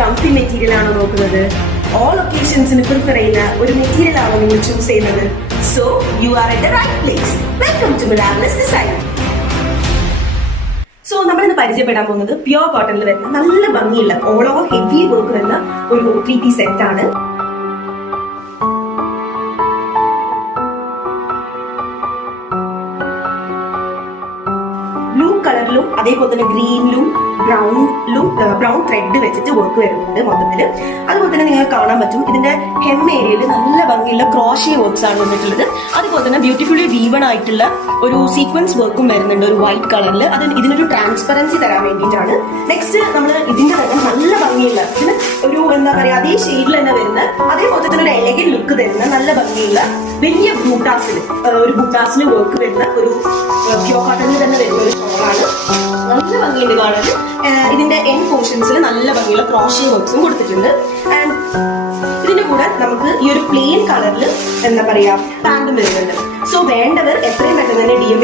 Comfy material ആണോ നോക്കുന്നത്? All ഒക്കേഷൻസിന് prefer ചെയ്യുന്ന ഒരു മെറ്റീരിയൽ ആണോ നിങ്ങൾ ചൂസ് ചെയ്യുന്നത്? So you are at the right place. Welcome to Miracles Design. സോ നമ്മളിന്ന് പരിചയപ്പെടാൻ പോകുന്നത് പ്യുവർ കോട്ടണിൽ വരുന്ന നല്ല ഭംഗിയുള്ള ഓൾ ഓവർ ഹെവി വർക്ക് വരുന്ന ഒരു 3-piece സെറ്റ് ആണ്. ബ്ലൂ കളറിലും അതേപോലെ തന്നെ ഗ്രീനിലും ബ്രൗൺ ത്രെഡ് വെച്ചിട്ട് വർക്ക് വരുന്നുണ്ട് മൊത്തത്തില്. അതുപോലെ തന്നെ നിങ്ങൾക്ക് കാണാൻ പറ്റും ഇതിന്റെ ഹെം ഏരിയയിൽ നല്ല ഭംഗിയുള്ള ക്രോഷ്യ വർക്ക്സ് ആണ് വന്നിട്ടുള്ളത്. അതുപോലെ തന്നെ ബ്യൂട്ടിഫുള്ളി വീവൺ ആയിട്ടുള്ള ഒരു സീക്വൻസ് വർക്കും വരുന്നുണ്ട് ഒരു വൈറ്റ് കളറിൽ. അത് ഇതിനൊരു ട്രാൻസ്പെറൻസി തരാൻ വേണ്ടിയിട്ടാണ്. നെക്സ്റ്റ് നമ്മൾ ഇതിന്റെ തന്നെ നല്ല ഭംഗിയുള്ള ഇതിന് ഒരു എന്താ പറയാ അതേ ഷെയ്ഡിൽ തന്നെ വരുന്ന അതേപോലെ തന്നെ ഒരു എലഗന്റ് ലുക്ക് തരുന്ന നല്ല ഭംഗിയുള്ള വലിയ ബൂട്ടാസിന് വർക്ക് വരുന്ന ഒരു പ്യുവർ കോട്ടണിൽ തന്നെ വരുന്ന ഒരു ഷോളാണ്. നല്ല ഭംഗിയുണ്ട് കാണാൻ. ഇതിന്റെ എൻഡ് പോർഷൻസിൽ നല്ല ഭംഗിയുള്ള ക്രോഷ്യ വർക്ക്സും കൊടുത്തിട്ടുണ്ട്. ആൻഡ് ഇതിന്റെ കൂടെ നമുക്ക് ഈ ഒരു പ്ലെയിൻ കളറിൽ എന്താ പറയാ പാന്റും വരുന്നുണ്ട്. സോ വേണ്ടവർ എത്രയും പെട്ടെന്ന് തന്നെ DM